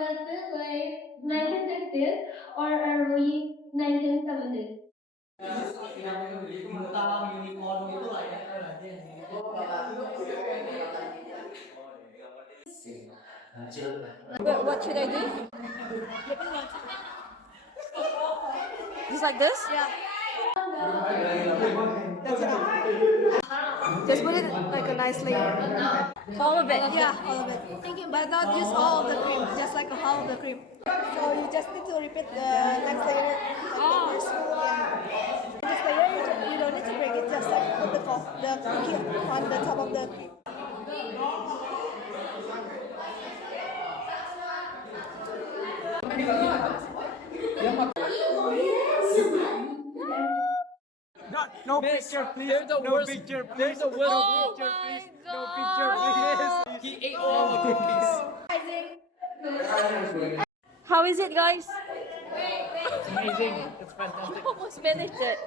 was it like 1960s or early 1970s? What should I do? Just like this? Yeah. That's enough. Just put it like a nice layer. All of it? Yeah, all of it. But not use all of the cream, just like a half of the cream. So you just need to repeat the next layer. Oh. This layer, you don't need to break it, just like put the cookie on the top of the cream. No picture, please. There's the no worst. Picture, please. There's the worst. Oh No picture, my please. God. No picture, please. He ate all the cookies. How is it, guys? It's amazing. It's fantastic. Almost finished it.